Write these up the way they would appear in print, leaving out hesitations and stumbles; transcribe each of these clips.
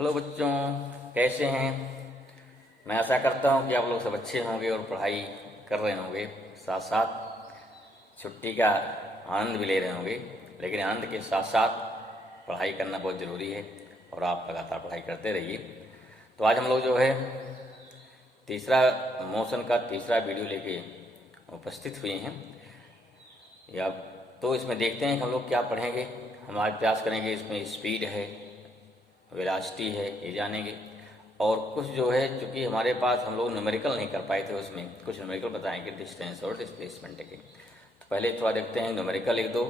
Hello बच्चों, कैसे हैं। मैं आशा करता हूं कि आप लोग सब अच्छे होंगे और पढ़ाई कर रहे होंगे, साथ साथ छुट्टी का आनंद भी ले रहे होंगे। लेकिन आनंद के साथ साथ पढ़ाई करना बहुत ज़रूरी है और आप लगातार पढ़ाई करते रहिए। तो आज हम लोग जो है तीसरा मोशन का तीसरा वीडियो लेके उपस्थित हुए हैं। या तो इसमें देखते हैं कि हम लोग क्या पढ़ेंगे। हम आज प्रयास करेंगे, इसमें स्पीड है, वेलोसिटी है, ये जानेंगे। और कुछ जो है, चूँकि हमारे पास हम लोग न्यूमेरिकल नहीं कर पाए थे, उसमें कुछ न्यूमेरिकल बताएंगे डिस्टेंस और डिस्प्लेसमेंट के। तो पहले थोड़ा देखते हैं न्यूमेरिकल एक दो,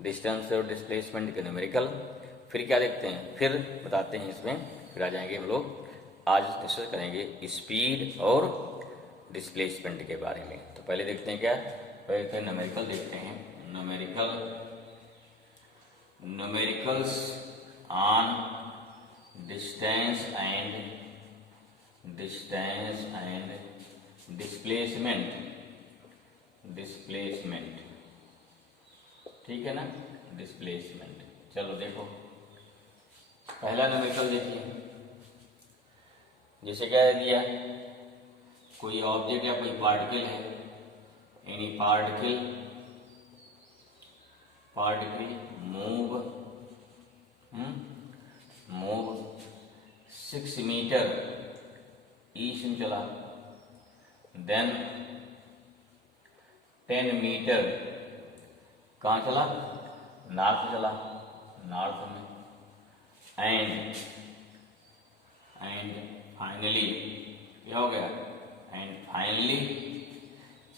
डिस्टेंस और डिस्प्लेसमेंट के न्यूमेरिकल। फिर क्या देखते हैं, फिर बताते हैं इसमें, फिर आ जाएंगे हम लोग आज डिस्कस करेंगे स्पीड और डिस्प्लेसमेंट के बारे में। तो पहले देखते हैं क्या, पहले तो न्यूमेरिकल देखते हैं। Numericals on distance and displacement, ठीक है ना, डिस्प्लेसमेंट। चलो देखो, पहला न्यूमेरिकल देखिए। जैसे क्या दिया, कोई ऑब्जेक्ट या कोई पार्टिकल है, any particle move 6 metre east में चला, देन 10 मीटर कहाँ चला, नॉर्थ चला, नॉर्थ में, एंड फाइनली क्या हो गया, एंड फाइनली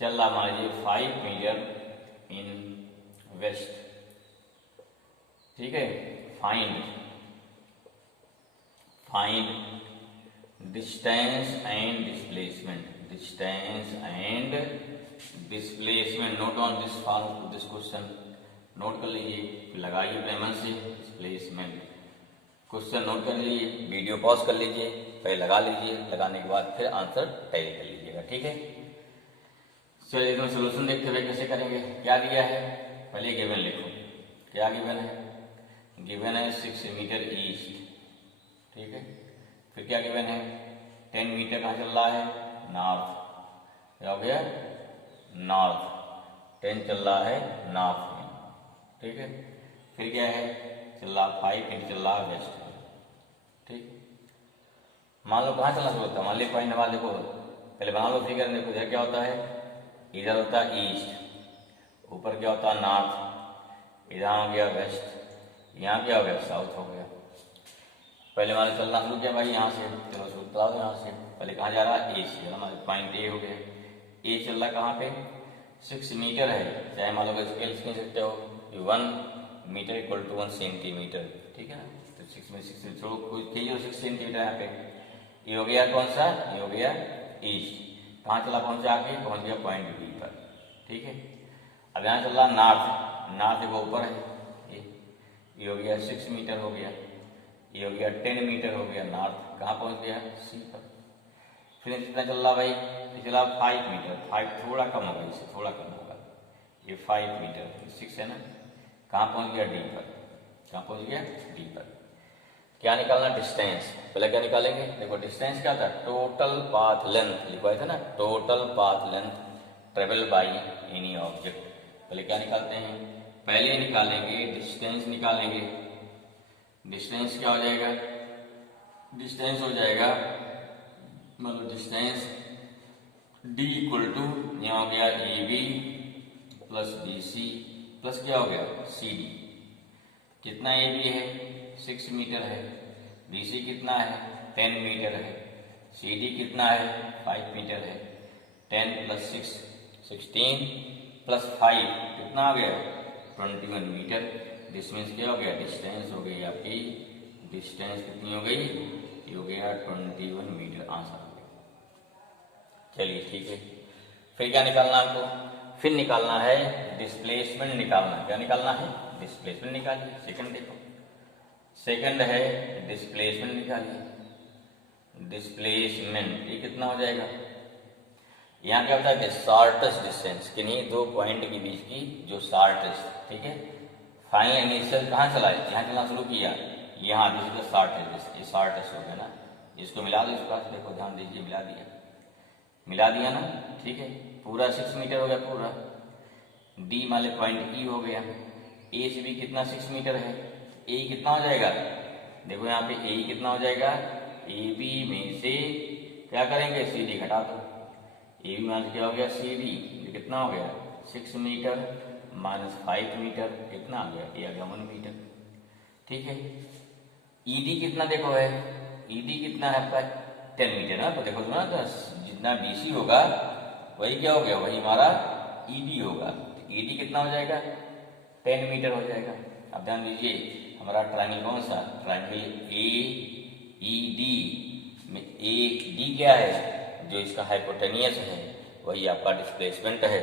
चल रहा मान लीजिए 5 मीटर इन वेस्ट, ठीक है। Find distance and displacement. Note on this form, this question note कर लीजिए, लगाइए पेन से। डिस्प्लेसमेंट क्वेश्चन नोट कर लीजिए, वीडियो पॉज कर लीजिए, पहले लगा लीजिए, लगाने के बाद फिर आंसर टैली कर लीजिएगा, ठीक है। चलिए इसमें सोल्यूशन देखते हुए कैसे करेंगे। क्या दिया है, पहले गिवन लिखो। क्या गिवन है, गिवन है 6 मीटर ईस्ट, ठीक है। फिर क्या गिवन है, 10 मीटर कहाँ चल रहा है, नॉर्थ। क्या हो गया, नॉर्थ, 10 चल रहा है नॉर्थ में, ठीक है। फिर क्या है, चल रहा 5 मीटर चल रहा है वेस्ट में, ठीक। मान लो कहाँ चलना शुरू होता है, मान लो पॉइंट नंबर देखो, पहले बना लो फिगर। देखो इधर क्या होता है, इधर होता है ईस्ट, ऊपर क्या होता है नॉर्थ, इधर हो गया वेस्ट, यहाँ क्या हो गया, साउथ हो गया। पहले मान लो चलना शुरू किया भाई यहाँ से, चलो शुरू कराओ यहाँ से। पहले कहाँ जा रहा है, ए से, हमारे पॉइंट ए हो गया। ए चल रहा कहाँ पे, 6 मीटर है, चाहे मान लो स्केल खींच सकते हो, 1 मीटर इक्वल टू 1 सेंटीमीटर, ठीक है ना। तो 6 में 6 छोड़ो, कोई कीजिए 6 सेंटीमीटर यहाँ पे। ये हो गया कौन सा, ये हो गया ईस्ट। कहाँ चला, पहुँचा आके पहुँच गया पॉइंट बी पर, ठीक है। अब यहाँ चल रहा नॉर्थ, नॉर्थ देखो ऊपर है, ये हो गया 6 मीटर हो गया, ये हो गया 10 मीटर हो गया नॉर्थ, कहाँ पहुँच गया, सी पर। फिर कितना चल रहा भाई, ये चला 5 मीटर, 5 थोड़ा कम होगा, इससे थोड़ा कम होगा, ये 5 मीटर, 6 है ना, कहाँ पहुँच गया, डी पर। कहाँ पहुँच गया, डी पर। क्या निकालना, डिस्टेंस। पहले क्या निकालेंगे, देखो डिस्टेंस क्या था, टोटल पाथ लेंथ लिखवाया था ना, total path length travel by any object. पहले क्या निकालते हैं, पहले निकालेंगे डिस्टेंस, निकालेंगे डिस्टेंस। क्या हो जाएगा, डिस्टेंस हो जाएगा, मतलब डिस्टेंस डी इक्वल टू, यहाँ हो गया A B plus B C plus क्या हो गया, सी डी। कितना ए बी है, 6 मीटर है, बी सी कितना है, 10 मीटर है, सी डी कितना है, 5 मीटर है। 10 प्लस 6 16 प्लस 5 कितना आ गया, 21 मीटर। डिस्टेंस क्या हो गया, डिस्टेंस हो गई आपकी, डिस्टेंस कितनी हो गई, ये हो गया 21 मीटर, आंसर हो गया। चलिए ठीक है। फिर क्या निकालना आपको, फिर निकालना है डिस्प्लेसमेंट निकालना। क्या निकालना है, डिस्प्लेसमेंट निकालिए। सेकंड देखो, सेकंड है डिस्प्लेसमेंट निकालिए। डिस्प्लेसमेंट ये कितना हो जाएगा, यहाँ क्या होता है, शॉर्टेस्ट डिस्टेंस, किन्हीं दो पॉइंट के बीच की जो शॉर्टेस्ट, ठीक है। फाइनल इनिशियल कहाँ चला है, यहाँ चलना शुरू किया, यहाँ दिस इज द शॉर्टेज, ये शॉर्टेज हो गया ना, इसको मिला दो इसके पास, देखो ध्यान दीजिए, मिला दिया ना, ठीक है। पूरा 6 मीटर हो गया पूरा। डी मान ले पॉइंट ई हो गया, ए से भी कितना 6 मीटर है, ए कितना हो जाएगा, देखो यहाँ पे ए कितना हो जाएगा, ए बी में से क्या करेंगे, सी डी घटा दो, ए बी मान क्या हो गया, सी डी कितना हो गया 6 मीटर माइनस 5 मीटर कितना आ गया, ये आ गया 1 मीटर, ठीक है। ई डी कितना देखो है, ई डी कितना है आपका 10 मीटर ना, तो देखो सुना तो जितना डी सी होगा वही क्या हो गया, वही हमारा ई डी होगा। ई डी कितना हो जाएगा 10 मीटर हो जाएगा। अब ध्यान दीजिए हमारा ट्रायंगल कौन सा, ट्रायंगल ए ई डी में ए डी क्या है, जो इसका हाइपोटेनियस है वही आपका डिस्प्लेसमेंट है।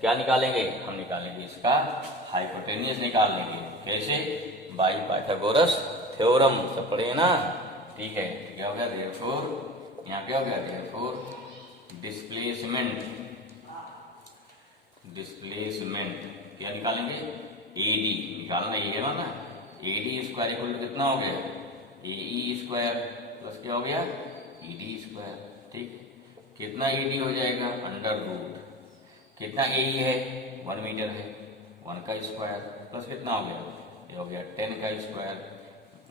क्या निकालेंगे, हम निकालेंगे इसका हाइपोटेनियस निकाल लेंगे, कैसे, बाई पाइथागोरस थ्योरम, सब पढ़े ना, ठीक है। क्या हो गया, देयरफॉर यहाँ क्या हो गया, देयरफॉर डिस्प्लेसमेंट क्या निकालेंगे, ए डी निकालना, ये है ना, A D square equal to कितना हो गया, ए ई स्क्वायर प्लस क्या हो गया, ई डी स्क्वायर, ठीक। कितना ए डी हो जाएगा, अंडर रूट कितना ए ई है 1 मीटर है, 1 का स्क्वायर प्लस कितना हो गया, ये हो गया 10 का स्क्वायर,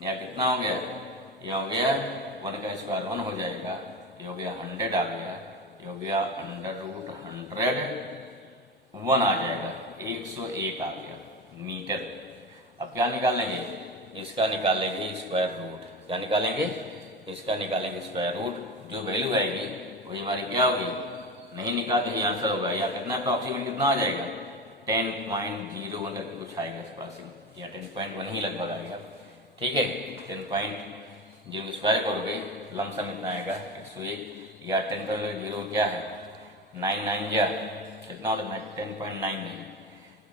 या कितना हो गया, ये हो गया 1 का स्क्वायर 1 हो जाएगा, ये हो गया 100 आ गया, ये हो गया अंडर रूट 101 आ जाएगा, 101 आ गया मीटर। अब क्या निकालेंगे, इसका निकालेंगे स्क्वायर रूट, क्या निकालेंगे, इसका निकालेंगे स्क्वायर रूट, जो वैल्यू आएगी वही हमारी क्या होगी, नहीं निकालते ही आंसर होगा, या कितना अप्रॉक्सीमेट कितना आ जाएगा 10.01 करके कुछ आएगा इस पास, या 10.1 ही लगभग आएगा, ठीक है। 10.0 स्क्वायर करोगे लमसम इतना आएगा 101, या 10.0 क्या है 9 जा कितना होता है 10.9 है,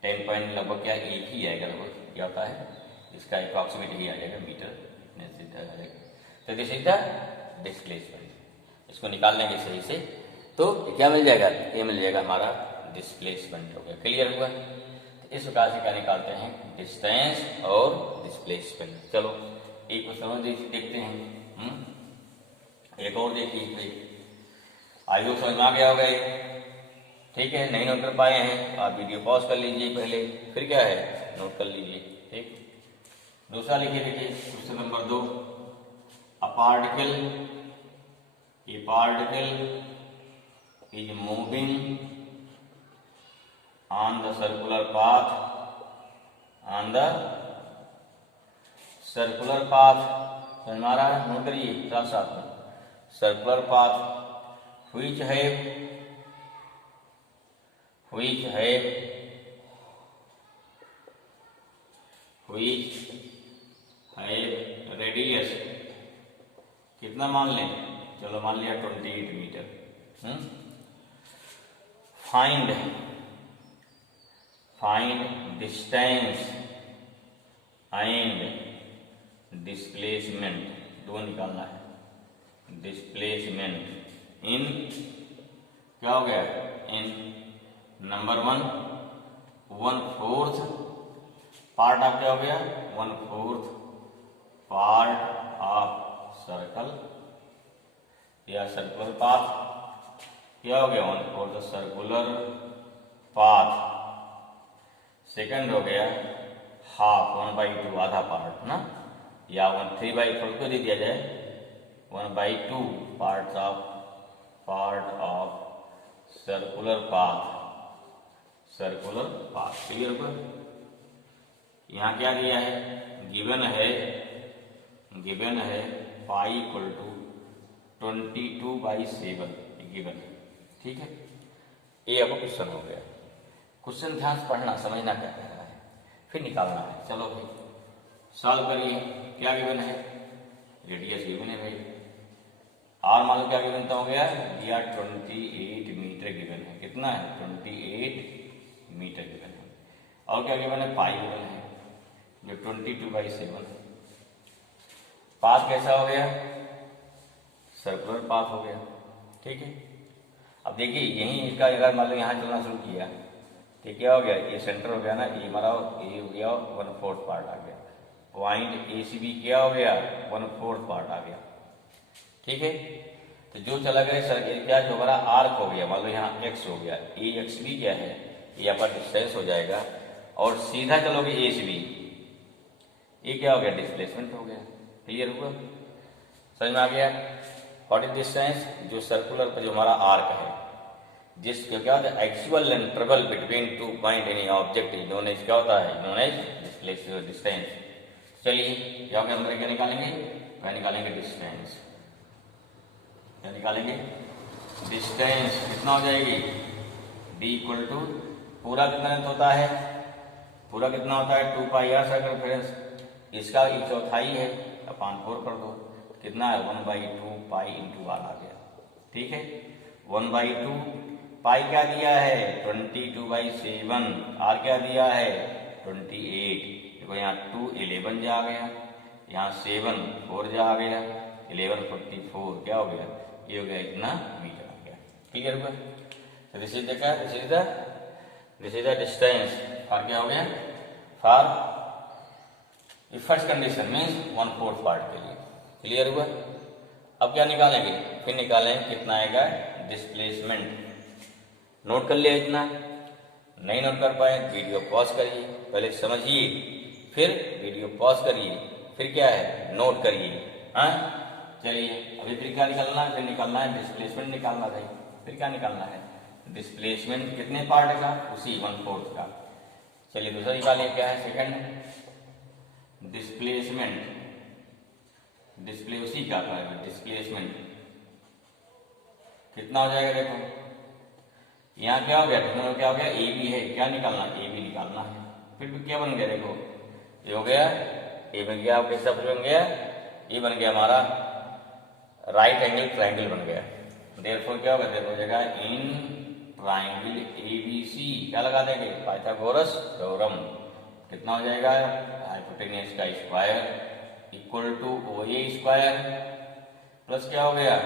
10 पॉइंट लगभग क्या एक ही आएगा, लगभग क्या होता है इसका अप्रॉक्सीमेट ही आ जाएगा मीटर, तो दिस इज द डिस्प्लेसमेंट, इसको निकाल लेंगे सही से, तो क्या मिल जाएगा, ये मिल जाएगा हमारा डिस्प्लेसमेंट, हो गया, क्लियर हुआ। तो इस प्रकार से क्या निकालते हैं, डिस्टेंस और डिस्प्लेसमेंट। चलो एक क्वेश्चन देखते हैं, एक और देखिए, आई होप समझ में आ गया होगा ये, ठीक है। नहीं नोट कर पाए हैं आप वीडियो पॉज कर लीजिए पहले, फिर क्या है नोट कर लीजिए, ठीक। दूसरा लिखिए, देखिए question number 2, a particle is moving on the circular path, हमारा नोट करिए साथ साथ में, circular path which have radius कितना मान लें, चलो मान लिया 28 metre. Find distance and displacement, दो निकालना है, डिस्प्लेसमेंट इन क्या हो गया, इन नंबर 1/4 पार्ट ऑफ क्या हो गया, 1/4 पार्ट ऑफ सर्कल, या सर्कुलर पाथ क्या हो गया 1/4 सर्कुलर पाथ। सेकंड हो गया हाफ 1/2 आधा पार्ट ना, या 3/4 को दे दिया जाए 1/2 part of circular path, clear होगा। यहाँ क्या दिया है, गिवन है पाई इक्वल टू 22/7 गिवन है, ठीक है। ये आपको क्वेश्चन हो गया, क्वेश्चन ध्यान से पढ़ना समझना क्या कह रहा है, फिर निकालना है। चलो भाई सॉल्व करिए, क्या गिवन है, रेडियस गिवन है भाई, आर मान लो क्या गिवन हो गया, दिया 28 मीटर गिवन है, कितना है 28 मीटर गिवन है, और क्या गिवन है, पाई गिवन है जो 22/7 है। पाथ कैसा हो गया, सर्कुलर पाथ हो गया, ठीक है। अब देखिए यही इसका अगर मान लो यहाँ चलना शुरू किया, तो क्या हो गया, ये सेंटर हो गया ना, ये हमारा ये हो गया 1/4 पार्ट आ गया, पॉइंट ए सी बी क्या हो गया, 1/4 पार्ट आ गया। ठीक है, तो जो चला गया सर क्या जो हमारा आर्क हो गया, मान लो यहाँ एक्स हो गया, ए एक्स बी क्या है, ये आपका डिस्टेंस हो जाएगा, और सीधा चलोगे ए से बी, ये क्या हो गया, डिस्प्लेसमेंट हो गया। क्लियर हुआ, समझ में आ गया। व्हाट इज डिस्टेंस, जो सर्कुलर पर जो हमारा आर्क है, जिसका क्या होता है, actual interval between two point in object is known as क्या होता है, नोन एज डिस्टेंस। चलिए क्या हो गया, हम क्या निकालेंगे, क्या निकालेंगे, डिस्टेंस। क्या निकालेंगे, डिस्टेंस कितना हो जाएगी, d इक्वल टू पूरा कितना होता है, पूरा कितना होता है 2 पाई आर सर्कमफ्रेंस, इसका 1/4 है, अपान 4 कर दो, कितना है 1/2 पाई इंटू आर आ गया। ठीक है, 1/2 पाई क्या दिया है 22/7, आर क्या दिया है 28। देखो यहाँ 2 11 जा गया, यहाँ 7 4 जा गया, 11 44 क्या हो गया, ये हो गया इतना मीटर आ गया। क्लियर हुआ, तो this is the distance for क्या हो गया, for first condition means 1/4 part के लिए। क्लियर हुआ, अब क्या निकालेंगे, फिर निकालेंगे कितना आएगा डिस्प्लेसमेंट। नोट कर लिया, इतना नहीं नोट कर पाए वीडियो पॉज करिए, पहले समझिए, फिर वीडियो पॉज करिए, फिर क्या है नोट करिए। हाँ चलिए, अभी फिर क्या निकालना है, फिर निकालना है डिस्प्लेसमेंट निकालना है। फिर क्या निकालना है, डिस्प्लेसमेंट कितने पार्ट का, उसी 1/4 का। चलिए दूसरा निकालिए, क्या है सेकंड डिस्प्लेसमेंट, डिस्प्ले उसी का डिस्प्लेसमेंट कितना हो जाएगा, देखो यहाँ क्या हो गया, क्या हो गया, ए बी है, क्या निकालना, ए बी निकालना है। फिर भी क्या बन गया, देखो ये हो गया, ए बन गया, कैसा बन गया, ये बन गया हमारा राइट एंगल ट्राइंगल बन गया। देयरफॉर क्या होगा, देखो हो जाएगा in triangle A B C, क्या लगा देंगे पाइथागोरस थ्योरम, कितना हो जाएगा हाइपोटेन्यूज का स्क्वायर इक्वल टू ओ ए स्क्वायर प्लस क्या हो गया,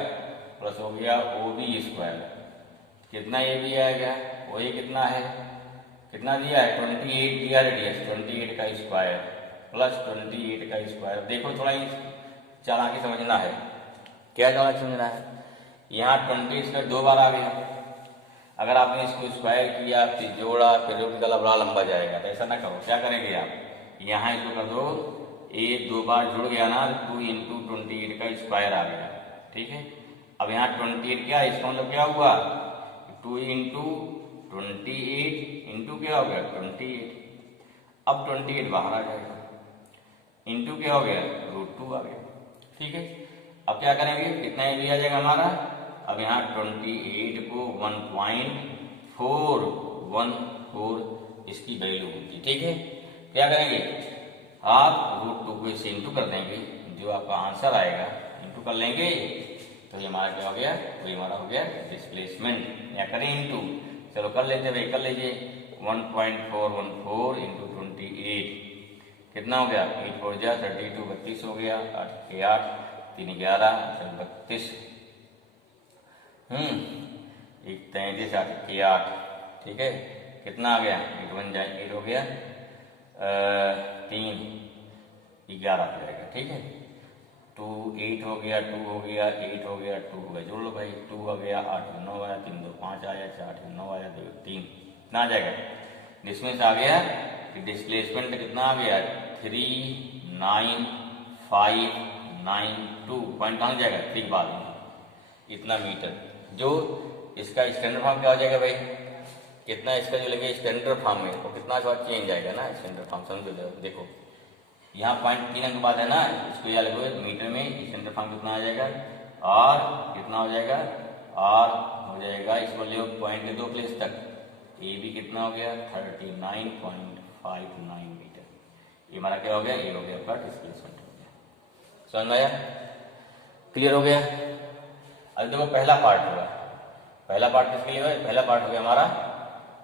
प्लस हो गया ओ बी स्क्वायर, कितना ए बी आएगा, ओ ए कितना है, कितना दिया है 28 दिया, रेडियस 28 का स्क्वायर प्लस 28 का स्क्वायर। देखो थोड़ा ही चालाकी समझना है, क्या चालाकी समझना है, यहाँ 28 का 2 बार आ गया, अगर आपने इसको स्क्वायर किया फिर जोड़ा फिर जो निकला बड़ा लंबा जाएगा, तो ऐसा ना करो, क्या करेंगे आप यहाँ इसको कर दो, ए 2 बार जुड़ गया ना, 2 × 28 का स्क्वायर आ गया। ठीक है, अब यहाँ 28 क्या है, इसका मतलब क्या हुआ 2 × 28 इंटू क्या हो गया 28, अब 28 बाहर आ जाएगा, इंटू क्या हो गया √2 आ गया। ठीक है, अब क्या करेंगे, कितना ए बी आ जाएगा हमारा, अब यहाँ 28 को 1.414 इसकी वैल्यू होगी। ठीक है, क्या करेंगे आप √2 को इससे इंटू कर देंगे, जो आपका आंसर आएगा इंटू कर लेंगे, तो ये हमारा क्या हो गया, तो ये हमारा हो गया डिस्प्लेसमेंट, या करें इंटू, चलो कर लेते भाई, कर लीजिए 1.414 इंटू 28 कितना हो गया, 8 4 जा 32 32 हो गया, 8 के 8 3 11 32 1 33 8 के 8। ठीक है, कितना आ गया 8 1 जाए 8 हो गया 3 11 हो जाएगा। ठीक है, 2 8 हो गया 2 हो गया 8 हो गया 2 हो गया, जोड़ लो भाई, 2 हो गया 8 9 आया 3 2 5 आया 4 9 आया 2 3, कितना आ जाएगा डिस्टेंस आ गया, डिस्प्लेसमेंट कितना आ गया 39592 पॉइंट कहाँ जाएगा 3 बाद में, इतना मीटर। जो इसका स्टैंडर्ड फॉर्म क्या हो जाएगा भाई, कितना इसका जो लगे स्टैंडर्ड फॉर्म में, वो कितना चेंज आएगा ना स्टैंडर्ड फॉर्म, समझो देखो यहाँ 0.3 अंक बाद है ना, इसको यह लगो मीटर में स्टैंडर्ड फॉर्म कितना आ जाएगा, आर कितना हो जाएगा, आर हो जाएगा इसको ले 0.2 प्लेस तक, ए बी कितना हो गया 39.59 मीटर, ये हमारा क्या हो गया, ये हो गया आपका डिस्प्लेसमेंट हो गया। समझ में आया, क्लियर हो गया। अब देखो पहला पार्ट होगा, पहला पार्ट किसके लिए, पहला पार्ट हो गया हमारा,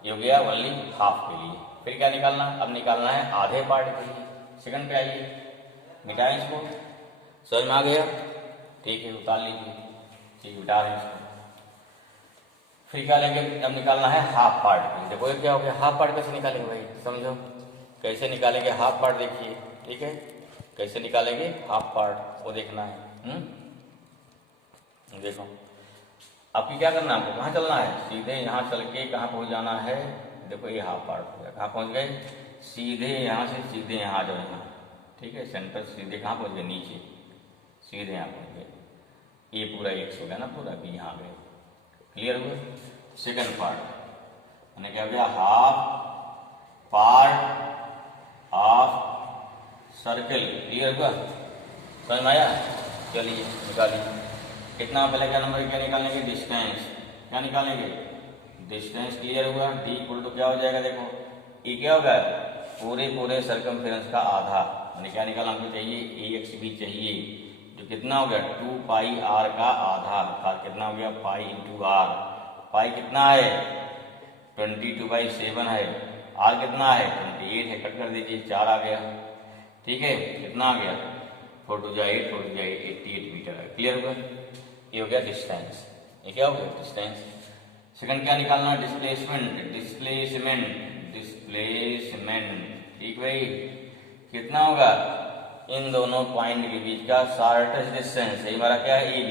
ये हो गया ओनली हाफ के लिए। फिर क्या निकालना, अब निकालना है आधे पार्ट के लिए। सेकंड पे आइए, निकालें इसको, समझ में आ गया, ठीक है उतार लीजिए, ठीक उठा रहे इसको। फिर क्या लेंगे, अब निकालना है हाफ पार्ट के लिए। देखो ये क्या हो गया, हाफ पार्ट कैसे निकालेंगे भाई, समझो कैसे निकालेंगे हाफ पार्ट, देखिए ठीक है। कैसे निकालेंगे, हाफ पार्ट, वो देखना है। देखो आपकी क्या करना है, आपको कहाँ चलना है, सीधे यहाँ चल के कहाँ पहुँच जाना है, देखो ये हाफ पार्ट हो गया, कहाँ पहुँच गए, सीधे यहाँ से सीधे यहाँ आ जाओ यहाँ, ठीक है, सेंटर सीधे कहाँ पहुँच गए, नीचे सीधे यहाँ पहुँच गए, ये पूरा एक्स हो गया ना पूरा, भी यहाँ गए, क्लियर हुआ। सेकंड पार्ट मैंने क्या हो गया, half part of circle, clear हुआ, समझ में आया। चलिए निकालिए, कितना पहले क्या नंबर क्या निकालेंगे, डिस्टेंस, क्या निकालेंगे, डिस्टेंस, क्लियर हुआ। डी इक्वल टू क्या हो जाएगा, देखो ई क्या होगा, पूरे सर्कमफेरेंस का आधा, मैंने क्या निकाला, हमको चाहिए ए एक्स भी चाहिए, जो कितना हो गया 2 पाई आर का आधा, अर्थात कितना हो गया पाई इंटू आर, पाई कितना है 22/7 है, आर कितना है 28 है, कट कर दीजिए 4 आ गया, ठीक है, कितना आ गया 4 2 जा 8 88 मीटर है, क्लियर हुआ। ये हो गया डिस्टेंस, ये क्या हो गया डिस्टेंस। सेकंड क्या निकालना, डिस्प्लेसमेंट, ठीक भाई, कितना होगा इन दोनों पॉइंट के बीच का शॉर्टेस्ट डिस्टेंस, यही हमारा क्या है ए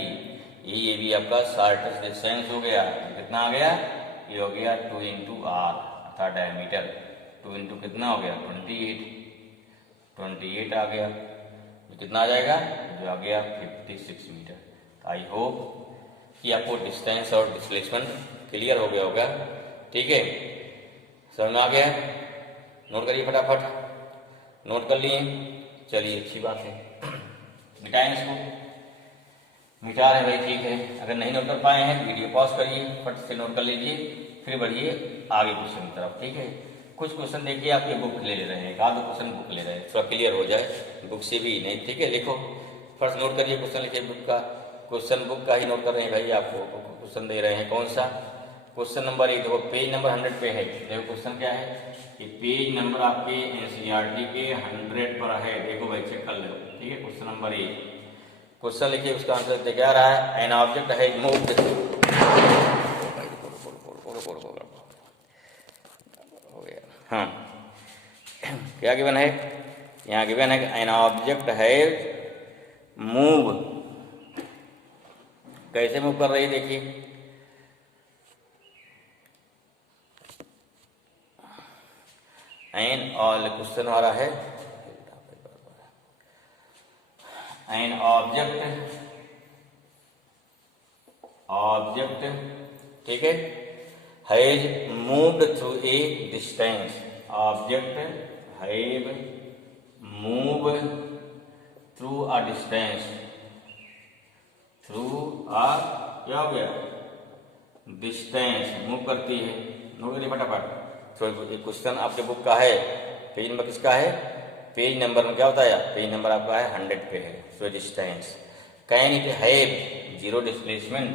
बी आपका शॉर्टेस्ट डिस्टेंस हो गया, कितना आ गया, ये हो गया 2 इंटू आर अर्थात डायमीटर, 2 इंटू कितना हो गया 28 आ गया, तो कितना आ जाएगा, जो आ गया 56 मीटर। आई होप कि आपको डिस्टेंस और डिस्प्लेसमेंट क्लियर हो गया होगा, ठीक है, समझ में आ गया, नोट करिए फटाफट, नोट कर लिए, चलिए अच्छी बात है, मिटाएं इसको, मिटा रहे भाई, ठीक है, अगर नहीं नोट कर पाए हैं वीडियो पॉज करिए, फट से नोट कर लीजिए, फिर बढ़िए आगे क्वेश्चन की तरफ, ठीक है। कुछ क्वेश्चन देखिए आपके बुक ले ले रहे हैं, एक आध क्वेश्चन बुक ले रहे हैं, थोड़ा क्लियर हो जाए, बुक से भी नहीं, ठीक है, लिखो फर्स्ट नोट करिए, क्वेश्चन लिखिए बुक का, क्वेश्चन बुक का ही नोट कर रहे हैं भाई, आपको क्वेश्चन दे रहे हैं, कौन सा क्वेश्चन नंबर 1, देखो पेज नंबर 100 पे है, देखो क्वेश्चन क्या है कि पेज नंबर आपके एनसीईआरटी के 100 पर है, देखो भाई चेक कर लो, ठीक है, क्वेश्चन नंबर 1, क्वेश्चन लिखिए, उसका आंसर क्या रहा है, एन ऑब्जेक्ट है मूव्ड, हाँ क्या गिवन है, यहाँ गिवन है एन ऑब्जेक्ट है मूव, कैसे मूव कर रही है देखिए, एन ऑल क्वेश्चन आ रहा है, एन ऑब्जेक्ट, ठीक है, has moved through a distance, object have move through a distance, through a क्या हो गया डिस्टेंस, मूव करती है, नोट करिए फटाफट। तो एक क्वेश्चन आपके बुक का है, पेज नंबर किसका है, पेज नंबर में क्या होता है, पेज नंबर आपका है 100 पे है, so distance, can it have zero displacement,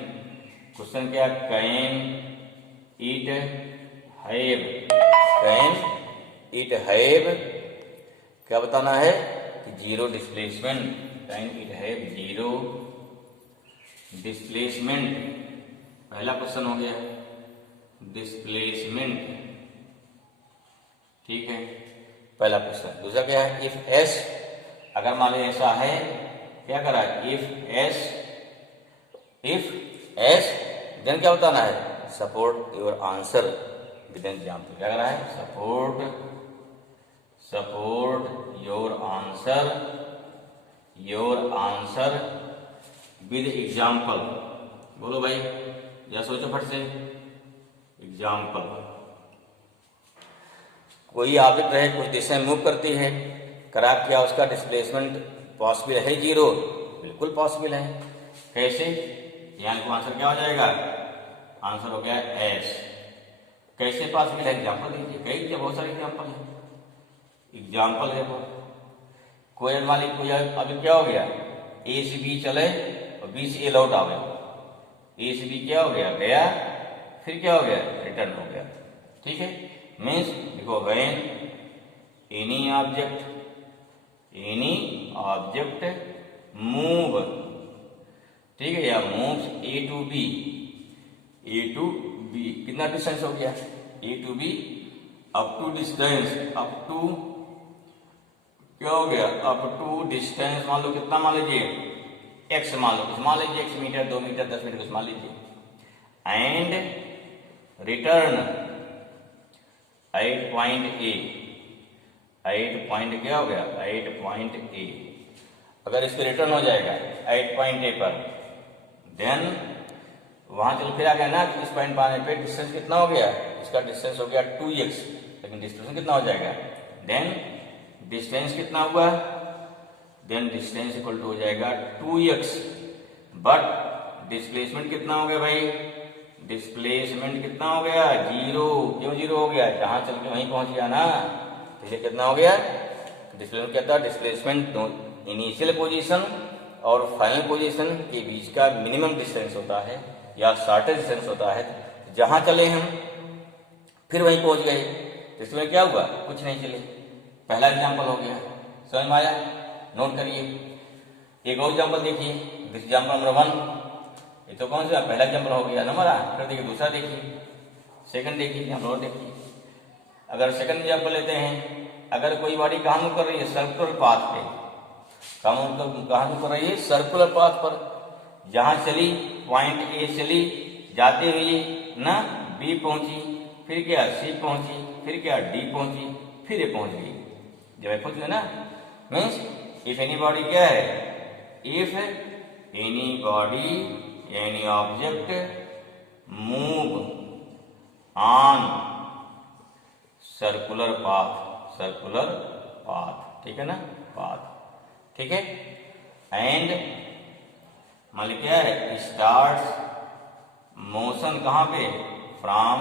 question क्या, कैन इट हैव क्या बताना है कि zero displacement, can it have zero displacement, पहला क्वेश्चन हो गया डिस्प्लेसमेंट, ठीक है, पहला क्वेश्चन। दूसरा क्या है, इफ एस, अगर मान लो ऐसा है, क्या करा है, इफ एस देन क्या बताना है, support your answer with an example, क्या करा है, support your answer with example, बोलो भाई या सोचो फट से, एग्जाम्पल, कोई ऑब्जेक्ट रहे कुछ दिशा में मूव करती है, करा क्या उसका डिस्प्लेसमेंट पॉसिबल है जीरो, बिल्कुल पॉसिबल है, कैसे, यहाँ को आंसर क्या हो जाएगा, आंसर हो गया एस, कैसे पॉसिबल है, एग्जाम्पल दीजिए, कई बहुत सारे एग्जाम्पल है, एग्जाम्पल है वो, कोई मालिक कोई अभी क्या हो गया, ए से बी चले और बी से ए लौट आ गया, ए से बी क्या हो गया, फिर क्या हो गया, रिटर्न हो गया, ठीक है, मीन्स देखो व्हेन एनी ऑब्जेक्ट मूव, ठीक है, या मूव्स ए टू बी, कितना डिस्टेंस हो गया, A to B up to distance up to क्या हो गया, अप टू डिस्टेंस मान लो कितना, मान लीजिए x मान लीजिए x मीटर, 2 मीटर, 10 मीटर कुछ मान लीजिए, and return 8 point A, 8 point क्या हो गया, 8 पॉइंट ए। अगर इसको रिटर्न हो जाएगा 8 पॉइंट ए पर, देन वहां चल फिर आ गया ना कि इस पॉइंट पर आने पे डिस्टेंस कितना हो गया, इसका डिस्टेंस हो गया 2x, लेकिन डिस्टेंस कितना हो जाएगा, देन डिस्टेंस कितना हुआ, देन डिस्टेंस इक्वल टू हो जाएगा 2x, बट डिस्प्लेसमेंट कितना हो गया भाई, डिस्प्लेसमेंट कितना हो गया, 0। क्यों 0 हो गया, जहां चल के वहीं पहुंच गया ना, तो ये कितना हो गया, डिस्प्लेसमेंट क्या था, डिस्प्लेसमेंट इनिशियल पोजीशन और फाइनल पोजीशन के बीच का मिनिमम डिस्टेंस होता है या शॉर्टेज डिस्टेंस होता है। जहां चले हम फिर वहीं पहुंच गए, तो इसमें क्या हुआ, कुछ नहीं चले। पहला एग्जाम्पल हो गया, समझ में आया, नोट करिए। एक और एग्जाम्पल देखिए, दिस एग्जाम्पल नंबर 1, ये तो कौन सा पहला एग्जाम्पल हो गया नंबर 8। फिर देखिए दूसरा, देखिए सेकंड, देखिए हम और देखिए। अगर सेकंड एग्जाम्पल लेते हैं, अगर कोई बॉडी कहाँ मूव कर रही है, सर्कुलर पाथ पे, कहाँ मूव कर रही है, सर्कुलर पाथ पर, जहां चली पॉइंट ए चली, जाते हुए ना बी पहुंची, फिर क्या सी पहुंची, फिर क्या डी पहुंची, फिर ए पहुंच गई। जब पहुंच गए ना, मीन्स इफ एनी बॉडी क्या है, if any body any object move on circular path, ठीक है ना, पाथ, ठीक है, एंड मान ली क्या है, स्टार्ट्स मोशन कहां पे, from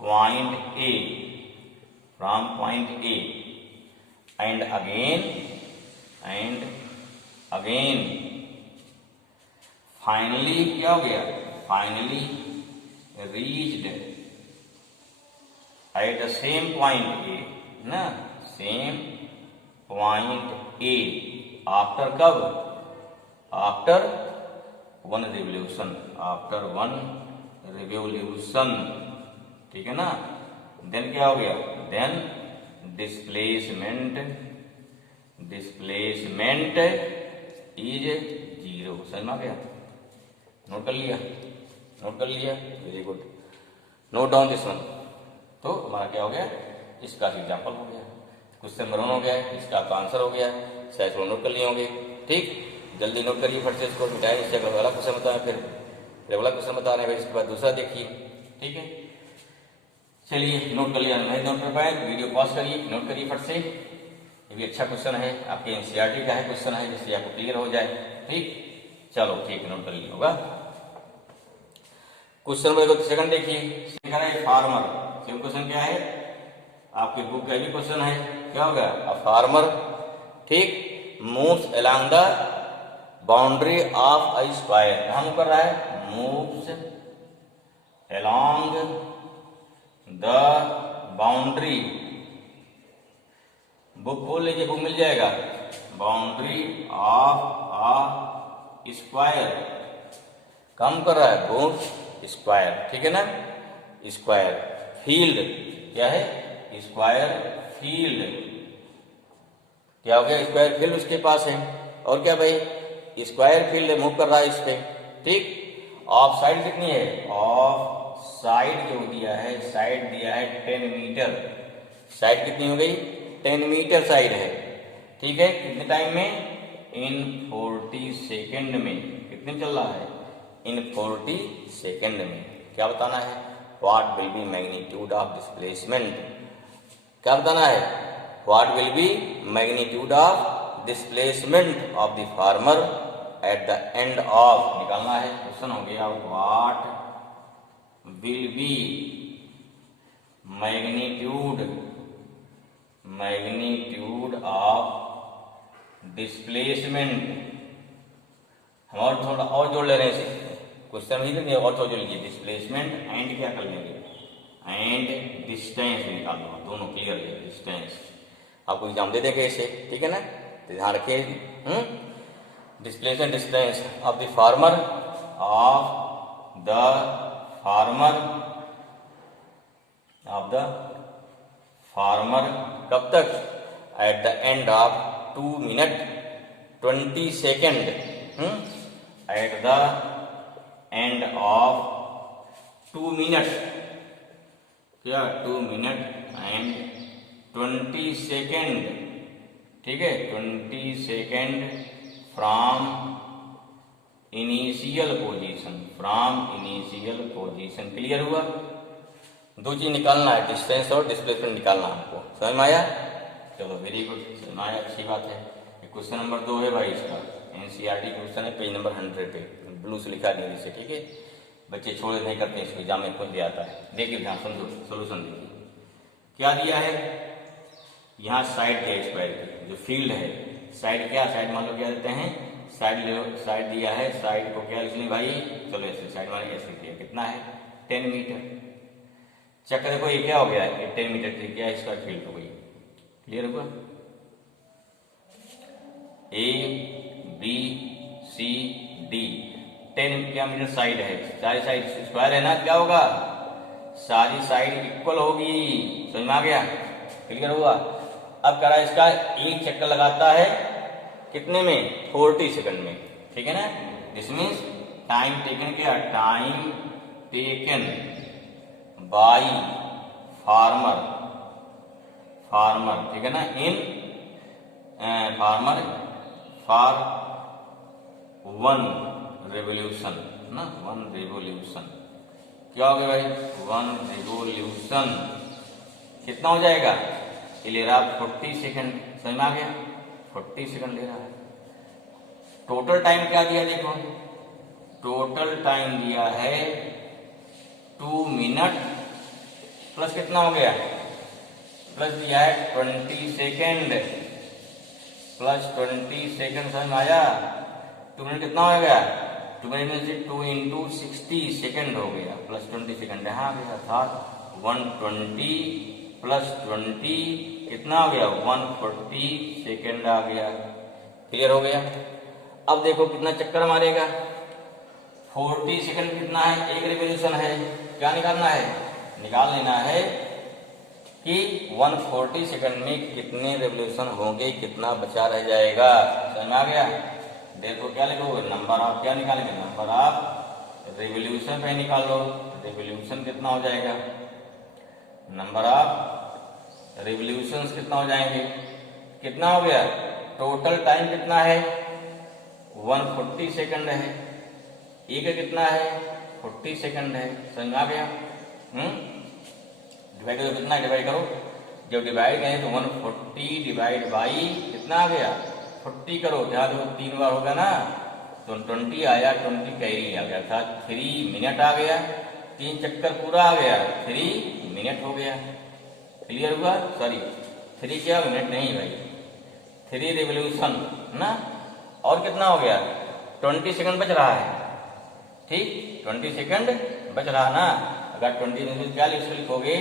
point A, and again finally क्या हो गया, finally reached at the same point A ना, सेम पॉइंट ए, आफ्टर कब, आफ्टर वन रिवोल्यूशन, ठीक है ना। देन क्या हो गया, देन डिस्प्लेसमेंट इज 0। समझ में आ गया, नोट कर लिया, very good, note down this one. तो हमारा क्या हो गया, इसका एग्जाम्पल हो गया, क्वेश्चन नंबर 1 हो गया, इसका आपका आंसर हो गया, शायद नोट कर लिए होंगे। ठीक, जल्दी नोट करिए, फट से इसको मिटाएं, इससे अगला वाला क्वेश्चन बताएं, फिर अगला क्वेश्चन बता रहे हैं, इसके बाद दूसरा देखिए। ठीक है, चलिए नोट कर लिया, नहीं नोट कर पाए वीडियो पॉज करिए, नोट करिए फट से। ये भी अच्छा क्वेश्चन है, आपके एनसीईआरटी का है क्वेश्चन है, जिससे आपको क्लियर हो जाए। ठीक, चलो ठीक है, नोट कर लिया होगा। क्वेश्चन नंबर सेकंड देखिए, फार्मर। सेकंड क्वेश्चन क्या है, आपकी बुक का भी क्वेश्चन है, क्या होगा, अ फार्मर, ठीक, moves along the boundary of a square. हम कर रहा है, moves along the boundary, book खोल लीजिए, बुक मिल जाएगा, बाउंड्री ऑफ अ स्क्वायर, काम कर रहा है, बुक स्क्वायर, ठीक है ना, स्क्वायर फील्ड, क्या है, स्क्वायर फील्ड, क्या हो गया, स्क्वायर फील्ड उसके पास है, और क्या भाई, स्क्वायर फील्ड मूव कर रहा है इस पे। ठीक, ऑफ साइड कितनी है, ऑफ साइड जो दिया है, साइड दिया है 10 मीटर, साइड कितनी हो गई, 10 मीटर साइड है। ठीक है, कितने टाइम में, इन 40 सेकेंड में, कितने चल रहा है, इन 40 सेकेंड में। क्या बताना है, what will be magnitude of displacement, क्या बताना है, what will be magnitude of displacement of the farmer at the end of, निकालना है। क्वेश्चन हो गया, what will be magnitude of displacement. हम और थोड़ा और जोड़ ले रहे हैं इसे, क्वेश्चन ही नहीं, और थोड़ा जोड़ लीजिए, डिस्प्लेसमेंट एंड क्या कर लेंगे, एंड डिस्टेंस निकाल लो, दोनों क्लियर है, डिस्टेंस आपको एग्जाम दे देंगे इसे, ठीक है ना, तो ध्यान रखिए। Displacement distance of the farmer कब तक, at the end of 2 minute 20 second, at the end of 2 minute, क्या 2 मिनट एंड 20 सेकेंड, ठीक है, 20 second from initial position, from initial position. Clear हुआ? दो चीज निकालना है, डिस्टेंस और डिस्प्लेसमेंट निकालना हमको। समझ में आया? चलो वेरी गुड, समझ में आया, अच्छी बात है। क्वेश्चन नंबर 2 है भाई इसका, एनसीईआरटी क्वेश्चन है, पेज नंबर 100 पे, ब्लू से लिखा नीले से, ठीक है। बच्चे छोड़ नहीं करते इसको, एग्जाम में खुद दिया आता है। देखिए ध्यान समझो, सोल्यूशन देखिए क्या दिया है। यहाँ साइड दिया स्क्वायर की, जो फील्ड है साइड, क्या साइड मान लो क्या देते हैं, साइड दिया है, साइड को क्या लिख लें भाई, चलो ऐसे साइड माने ऐसे किया, कितना है 10 मीटर। चक्कर देखो ये क्या हो गया, 10 मीटर की क्या स्क्वायर फील्ड हो गई। क्लियर हुआ? ए बी सी डी 10 क्या मीटर साइड है, सारी साइड स्क्वायर है ना, क्या होगा, सारी साइड इक्वल होगी। समझ में आ गया? क्लियर हुआ? अब करा इसका एक चक्कर लगाता है कितने में, 40 सेकंड में, ठीक है ना। दिस मीन्स टाइम टेकन, क्या टाइम टेकन बाई फार्मर, ठीक है ना, इन फार्मर फॉर 1 रेवोल्यूशन ना, 1 रेवोल्यूशन। क्या हो गया भाई, 1 रेवोल्यूशन कितना हो जाएगा, ये ले रहा 40 सेकंड। समझ में आ गया? 40 सेकंड ले रहा है। टोटल टाइम क्या दिया देखो, टोटल टाइम दिया है 2 मिनट प्लस कितना हो गया, प्लस दिया है 20 सेकेंड, प्लस 20 सेकेंड। समझ में आया? 2 मिनट कितना हो गया, 2 मिनट में से 2 इंटू 60 सेकेंड हो गया, प्लस 20 सेकेंड यहाँ आ गया था 120 प्लस 20 कितना हो गया, 140 सेकेंड आ गया। क्लियर हो गया? अब देखो कितना चक्कर मारेगा, 40 सेकेंड कितना है, एक रिवोल्यूशन है, क्या निकालना है, निकाल लेना है कि 140 सेकंड में कितने रेवोल्यूशन होंगे, कितना बचा रह जाएगा। समझ में आ गया? देखो क्या लिखोगे, नंबर ऑफ, क्या निकालेंगे, नंबर ऑफ रेवोल्यूशन पे निकाल लो, रेवोल्यूशन कितना हो जाएगा, नंबर ऑफ रेवोल्यूशंस कितना हो जाएंगे, कितना हो गया, टोटल टाइम कितना है 140 सेकंड है, एक कितना है 40 सेकंड है। समझ में आ गया? डिवाइड करो, कितना डिवाइड करो, जब डिवाइड करें तो 140 डिवाइड बाई कितना आ गया 40 करो, जहाँ तो 3 बार होगा ना तो 20 आया, 20 कैरी आ गया था, 3 मिनट आ गया, 3 चक्कर पूरा आ गया, 3 मिनट हो गया। क्लियर हुआ? सॉरी 3 क्या मिनट नहीं भाई, 3 रिवोल्यूशन ना, और कितना हो गया 20 सेकंड बच रहा है, ठीक 20 सेकंड बच रहा ना। अगर 20 क्या लिखोगे,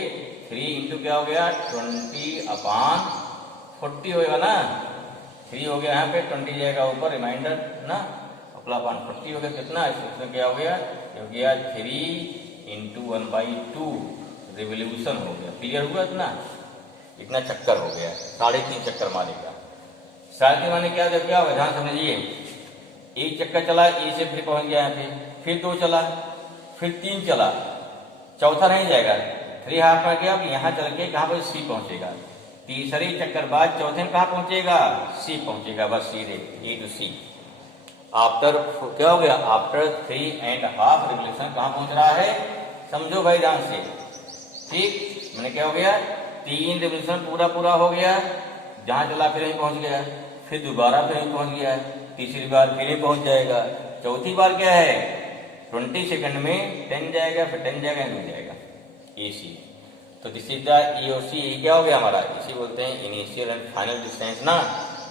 3 इंटू क्या हो गया 20/40 होगा ना, 3 हो गया यहाँ पे, 20 जाएगा ऊपर रिमाइंडर ना, अपना 40 हो गया, कितना इसमें क्या हो गया, 3 इंटू 1/2 रिवोल्यूशन हो गया। क्लियर हुआ? इतना चक्कर हो गया, 3.5 चक्कर मारेगा। 3.5 माने क्या होगा, ध्यान समझिए, एक चक्कर चला ए से फिर पहुंच गया यहाँ पे, फिर 2 चला, फिर 3 चला, चौथा नहीं जाएगा, 3 हाफ में गया, यहाँ चल के कहाँ पर सी पहुंचेगा, तीसरे चक्कर बाद चौथे में कहाँ पहुंचेगा, सी पहुंचेगा, बस सीधे ए टू सी। आफ्टर क्या हो गया, आफ्टर 3.5 रिवोल्यूशन कहाँ पहुंच रहा है, समझो भाई ध्यान से, ठीक मैंने क्या हो गया 3 रिवोल्यूशन पूरा हो गया, जहां चला फिर यहीं पहुंच गया, फिर दोबारा फिर यहीं पहुंच गया, तीसरी बार फिर यहीं पहुंच जाएगा, चौथी बार क्या है 20 सेकंड में 10 जाएगा, फिर 10 जाएगा, हो जाएगा AC। तो दिस इज द EOC, क्या हो गया हमारा, इसी बोलते हैं इनिशियल एंड फाइनल डिस्टेंस ना।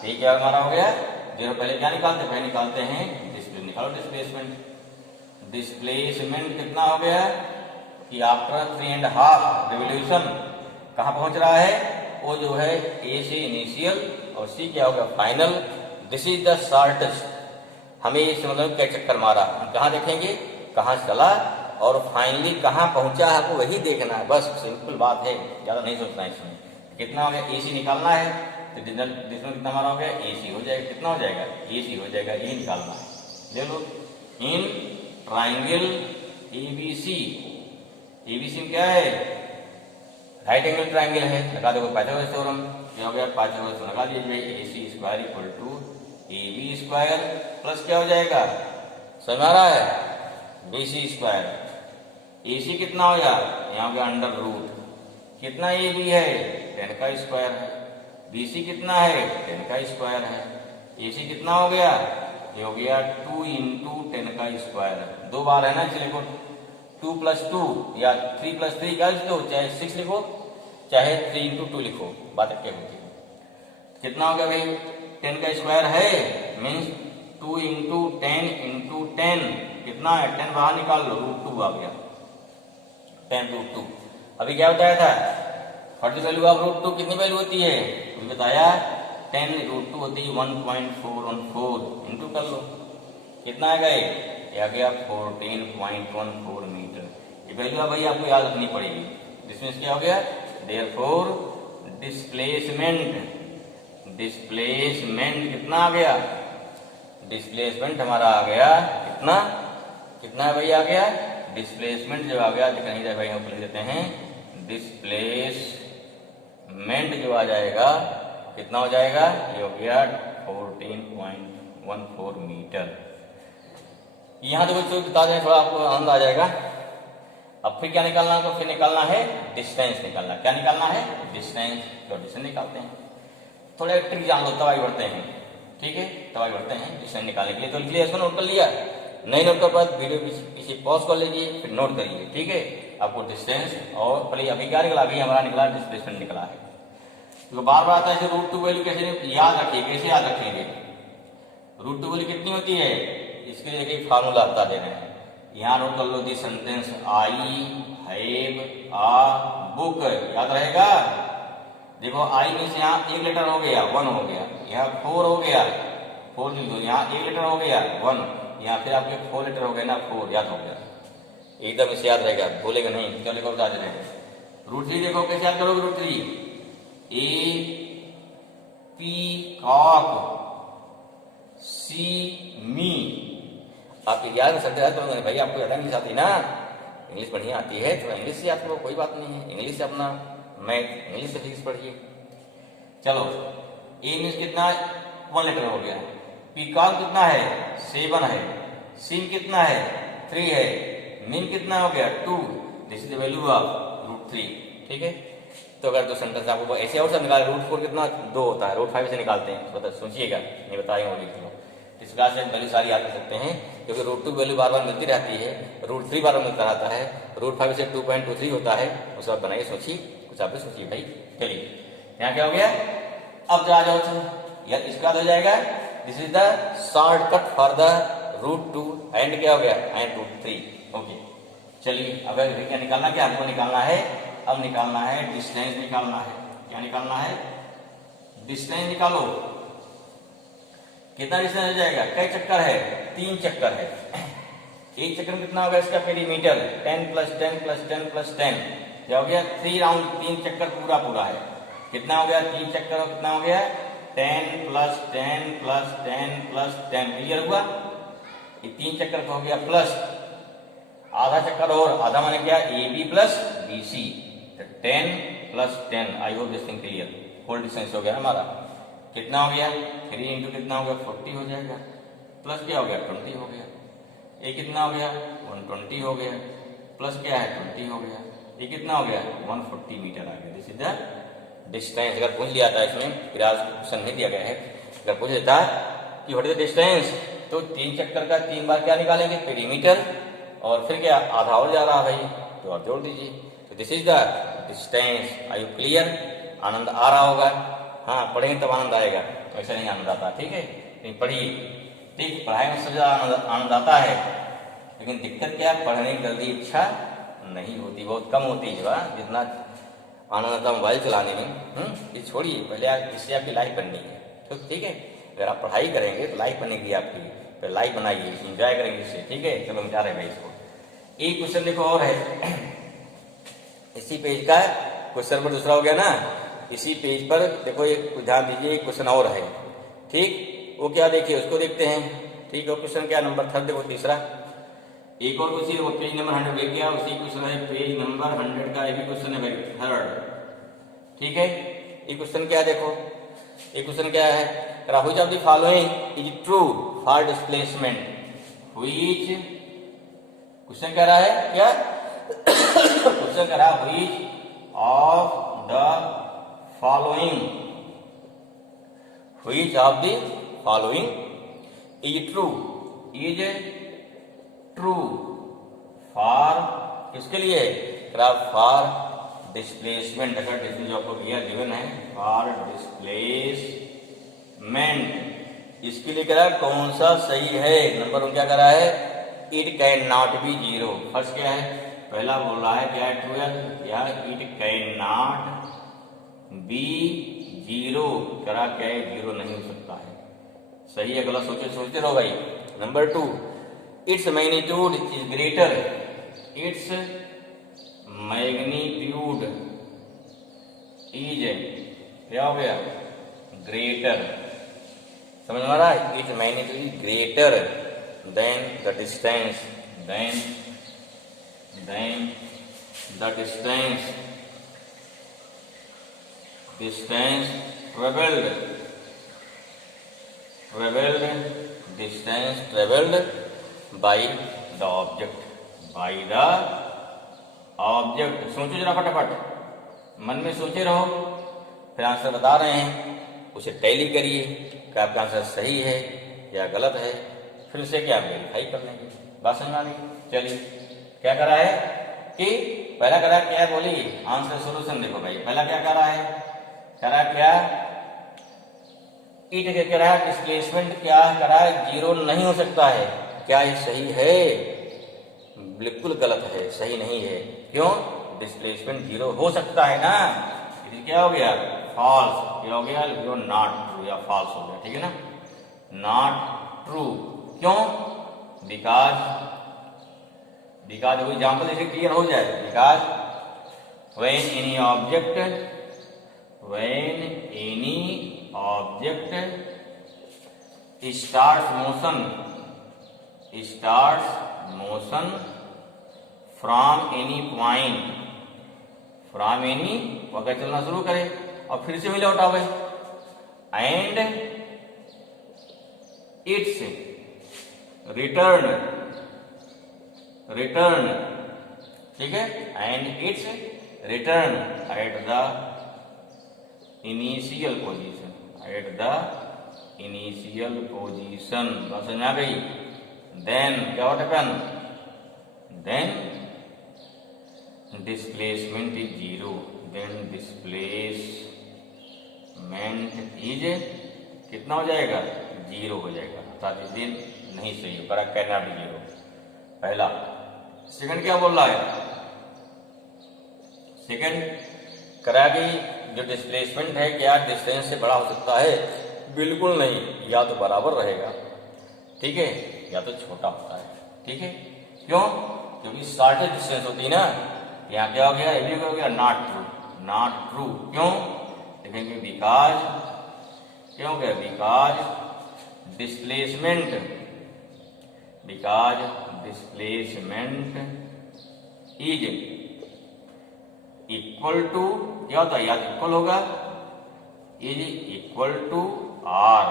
ये क्या हमारा हो गया, जो पहले क्या निकालते हैं, पहले निकालते हैं डिस्प्लेसमेंट, निकालो डिस्प्लेसमेंट। डिस्प्लेसमेंट कितना हो गया कि आफ्टर 3.5 रिवोल्यूशन कहाँ पहुंच रहा है, वो जो है A से इनिशियल और C क्या होगा final. This is the shortest, हमें ये समझ क्या चक्कर मारा, हम कहाँ देखेंगे, कहाँ चला और फाइनली कहाँ पहुंचा है, आपको वही देखना है, बस सिंपल बात है, ज्यादा नहीं सोचना है इसमें। कितना हो गया AC निकालना है, तो जिसमें कितना हमारा हो गया AC हो जाएगा। कितना हो जाएगा AC हो जाएगा, यही निकालना है। देख लो इन ट्राइंगल ABC, ABC में क्या है राइट एंगल ट्राइंगल है, लगा दो पाइथागोरस थ्योरम। क्या हो गया पाइथागोरस थ्योरम लगा दीजिए, AC square equal to AB square plus क्या हो जाएगा समझ आ रहा है BC स्क्वायर। AC कितना हो गया यहाँ हो गया अंडर रूट, कितना AB है 10 का स्क्वायर है, BC कितना है 10 का स्क्वायर है, AC कितना हो गया ये हो गया 2 इंटू 10 का स्क्वायर है। दो बार है ना इसलिए लिखो 2 प्लस 2 या 3 प्लस 3 का लिखो, चाहे 6 लिखो चाहे 3 इंटू 2 लिखो, बात क्या होती है। कितना हो गया भाई 10 का स्क्वायर है मीन्स 2 इंटू 10 इंटू 10 कितना है 10 बाहर निकाल लो रूट 2 आ गया 10 रूट 2। अभी क्या बताया था what is value of root 2 कितनी वैल्यू होती है बताया 10 रूट 2 होती है 1.414 इंटू कर लो कितना आएगा ये आ गया 14.14 मीटर। ये वैल्यू भाई आपको याद रखनी पड़ेगी। डिस्टेंस क्या हो गया देयरफॉर डिस्प्लेसमेंट कितना आ गया डिस्प्लेसमेंट हमारा आ गया कितना कितना भाई आ गया डिस्प्लेसमेंट जो आ गया नहीं भाई हम लिख देते हैं डिस्प्लेसमेंट जो आ जाएगा कितना हो जाएगा ये हो गया 14.14 मीटर। यहाँ तो बच्चों बता दें थोड़ा आपको आनंद आ जाएगा। अब फिर क्या निकालना है फिर निकालना है डिस्टेंस निकालना। क्या निकालना है डिस्टेंस, तो डिस्टेंस निकालते हैं। थोड़ा ट्रिक जान लो तब आगे बढ़ते हैं, ठीक है तब आगे बढ़ते हैं डिस्टेंस निकालने के लिए। तो इसलिए इसको नोट कर लिया, नहीं नोट कर पाए वीडियो पीछे पॉज कर लीजिए फिर नोट करिए, ठीक है। आपको डिस्टेंस और पहले अभी क्या निकला अभी हमारा निकला डिस्प्लेसमेंट निकला है। तो बार बार आता है रूट 2 वैल्यू कैसे याद रखिए, कैसे याद रखेंगे रूट 2 वैल्यू कितनी होती है इसके लिए देखिए फार्मूला बता दे रहे हैं। यहाँ नोट कर लो the sentence I have a book याद रहेगा। देखो आई मीन्स यहाँ एक लेटर हो गया 1 हो गया, यहाँ 4 हो गया 4 लिख दो, यहाँ एक लेटर हो गया 1, यहाँ फिर आपके 4 लेटर हो गए ना 4 याद हो गया एकदम इसे याद रहेगा बोलेगा नहीं। चलो देखो बता दे रहे रूट 3 देखो कैसे याद करोगे रूट 3 ए पी कॉक सी मी। आप याद शब्द याद करोगे भाई आपको ज्यादा इंग्लिश आती है ना, इंग्लिश बढ़िया आती है थोड़ा इंग्लिश से याद करो कोई बात नहीं है, इंग्लिश से अपना मैथ इंग्लिश से फिजिक्स पढ़िए। चलो ए मीन्स कितना 1 लेटर हो गया, पीकॉक कितना है 7 है, सीन कितना है 3 है, मीन कितना हो गया 2। This is the value of root 3, ठीक है। तो अगर दो सेंटेंस आपको ऐसे और सब निकाले रूट 4 कितना 2 होता है, रूट 5 से निकालते हैं तो सोचिएगा नहीं बताएंगे वो लिख लो। इस प्रकार से वैल्यू सारी याद कर सकते हैं क्योंकि रूट 2 वैल्यू बार बार मिलती रहती है, रूट 3 बार बार मिलता रहता है, रूट 5 से 2.23 होता है। उस आप बनाइए सोचिए कुछ आप भी सोचिए भाई। चलिए यहाँ क्या हो गया अब जा जाओ यार इसके बाद हो जाएगा this is the shortcut for the root 2 and क्या हो गया एंड रूट 3। ओके चलिए अब क्या निकालना क्या हमको निकालना है, अब निकालना है डिस्टेंस निकालना है। क्या निकालना है डिस्टेंस निकालो। कितना डिस्टेंस हो जाएगा कई चक्कर है 3 चक्कर है, एक चक्कर में कितना होगा इसका पेरीमीटर 10 प्लस 10 प्लस 10 प्लस 10 क्या हो गया 3 राउंड 3 चक्कर पूरा पूरा है। कितना हो गया 3 चक्कर और कितना हो गया 10 प्लस 10 प्लस 10 प्लस 10 क्लियर हुआ। ये 3 चक्कर का हो गया प्लस आधा चक्कर और आधा माने क्या A B plus B C 10 plus 10 I hope this thing clear. Whole distance हो गया हमारा कितना हो गया 3 इंटू कितना हो गया 40 हो जाएगा प्लस क्या हो गया 20 हो गया, ये कितना हो गया 120 हो गया प्लस क्या है 20 हो गया, ये कितना हो गया 140 मीटर आ गया। This is the distance. अगर पूछ लिया था इसमें फिर आज क्वेश्चन नहीं दिया गया है, अगर पूछ लेता कि व्हाट इज द डिस्टेंस तो 3 चक्कर का 3 बार क्या निकालेंगे पेरीमीटर और फिर क्या आधा और जा रहा भाई तो और जोड़ दीजिए। तो this is the distance. Are you clear? आनंद आ रहा होगा, हाँ पढ़ेंगे तब आनंद आएगा, वैसे नहीं आनंद आता, ठीक है। लेकिन पढ़िए ठीक, पढ़ाई में सबसे ज्यादा आनंद आता है लेकिन दिक्कत क्या पढ़ने की जल्दी इच्छा नहीं होती, बहुत कम होती है जितना आनंद आता मोबाइल चलाने में। ये छोड़िए पहले इससे आपकी लाइफ बननी है, तो ठीक है। अगर आप पढ़ाई करेंगे तो लाइफ बनेगी आपकी, फिर लाइफ बनाइए इंजॉय करेंगे इससे, ठीक है। चलो हम जा रहे हैं भाई इसको। एक क्वेश्चन देखो और है इसी पेज का क्वेश्चन नंबर दूसरा हो गया ना, इसी पेज पर देखो, एक ध्यान दीजिए, एक क्वेश्चन और है, ठीक, वो क्या देखिए उसको देखते हैं, ठीक है। क्वेश्चन क्या नंबर 3 देखो, तीसरा एक और उसी पेज नंबर 100 देख गया, उसी क्वेश्चन है पेज नंबर 100 का, एक ही क्वेश्चन है भाई, 3rd, ठीक है। ये क्वेश्चन क्या है देखो, ये क्वेश्चन क्या है, which of the following is true for displacement, which, question कह रहा है क्या क्वेश्चन कह रहा है which of the following, which of the following is true, is true for, किसके लिए, फॉर डिस्प्लेसमेंट, अगर डिस्प्लेस आपको गिवन है फॉर डिस्प्लेसमेंट, इसके लिए कह रहा है कौन सा सही है, नंबर 1 क्या कह रहा है, it can not be zero, first क्या है, पहला बोल रहा है क्या है, 12, या it can not be zero, करा क्या है, जीरो नहीं हो सकता है, सही है गलत सोचते रहो भाई। Number 2, its magnitude is greater, its magnitude is, क्या हो गया, ग्रेटर, समझ में आ रहा है, its magnitude is greater than the distance, than the distance travelled, distance travelled by the object, सोचो जरा फटाफट, मन में सोचे रहो, फिर आंसर बता रहे हैं, उसे टैली करिए कि आपका आंसर सही है या गलत है, फिर उसे क्या वेरीफाई कर लेंगे, बात समझ आ गई। चलिए क्या कर रहा है कि पहला कर रहा है क्या, बोली आंसर सोल्यूशन देखो भाई, पहला क्या कर रहा है, कह रहा है क्या, इट कह रहा है डिस्प्लेसमेंट क्या कर रहा है, जीरो नहीं हो सकता है, क्या ये सही है, बिल्कुल गलत है, सही नहीं है, क्यों, डिस्प्लेसमेंट जीरो हो सकता है ना, ये क्या हो गया, फॉल्स, क्या हो गया, नॉट ट्रू या फॉल्स हो गया, ठीक है ना, नॉट ट्रू, क्यों, बिकॉज एग्जाम्पल जैसे क्लियर हो जाए, because when any object starts motion from any point, अगर चलना शुरू करे और फिर से मिले लौटावे, एंड इट्स रिटर्न, ठीक है, and it's return at the initial position, बात समझ आ गई। देन क्या what happen, then displacement is zero, कितना हो जाएगा, जीरो हो जाएगा, अर्थात इस दिन नहीं सही हो, correct can not be zero, पहला। सेकंड क्या बोल रहा है, सेकंड करा कि जो डिस्प्लेसमेंट है क्या डिस्टेंस से बड़ा हो सकता है, बिल्कुल नहीं, या तो बराबर रहेगा, ठीक है, या तो छोटा होता है, ठीक है, क्यों, क्योंकि शॉर्टेज डिस्टेंस होती है ना, यहाँ क्या हो गया, ये भी हो गया नॉट ट्रू, क्यों, देखेंगे बिकॉज, क्यों हो गया, because displacement is equal to, क्या होता है, या इक्वल होगा, is equal to R,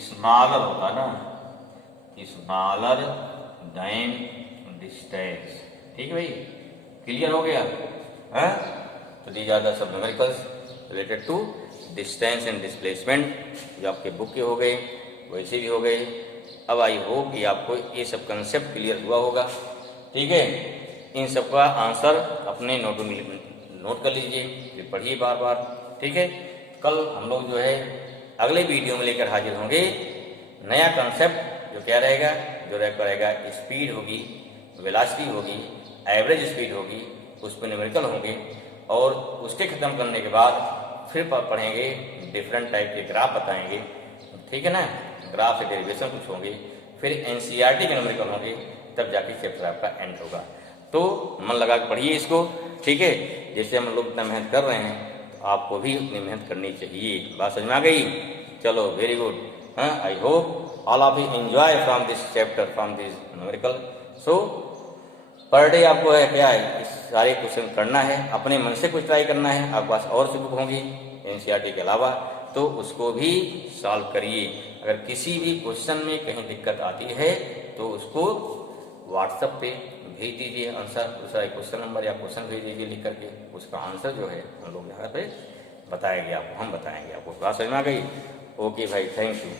smaller होता ना, स्मॉलर देन डिस्टेंस, ठीक है भाई, क्लियर हो गया है। तो दीज आर द सब numericals related to distance and displacement, जो आपके बुक के हो गए वैसे भी हो गए। अब आई होप कि आपको ये सब कंसेप्ट क्लियर हुआ होगा, ठीक है। इन सब का आंसर अपने नोट में नोट कर लीजिए, फिर पढ़िए बार बार, ठीक है। कल हम लोग जो है अगले वीडियो में लेकर हाजिर होंगे, नया कंसेप्ट जो क्या रहेगा, जो रहेगा स्पीड होगी, वेलोसिटी होगी, एवरेज स्पीड होगी, उस पर न्यूमेरिकल होंगे, और उसके ख़त्म करने के बाद फिर पढ़ेंगे डिफरेंट टाइप के ग्राफ बताएंगे, ठीक है ना, ग्राफ से डेरिवेशन कुछ होंगे, फिर एनसीईआरटी के न्यूमेरिकल होंगे, तब जाके चैप्टर आपका एंड होगा। तो मन लगा के पढ़िए इसको, ठीक है। जैसे हम लोग इतना मेहनत कर रहे हैं, आपको भी उतनी मेहनत करनी चाहिए। बात समझ में आ गई? चलो वेरी गुड। हाँ, I hope all of you enjoy from this chapter, from this numerical. So per day आपको है क्या है, इस सारे क्वेश्चन करना है, अपने मन से कुछ ट्राई करना है। आपके पास और सी बुक होंगी एनसीईआरटी के अलावा, तो उसको भी सॉल्व करिए। अगर किसी भी क्वेश्चन में कहीं दिक्कत आती है तो उसको व्हाट्सएप पे भेज दीजिए आंसर, दूसरा क्वेश्चन नंबर या क्वेश्चन भेज दीजिए लिख करके, उसका आंसर जो है हम लोग यहाँ पे बताएंगे आपको, हम बताएंगे आपको। बात समझ में आ गई? ओके भाई, थैंक यू।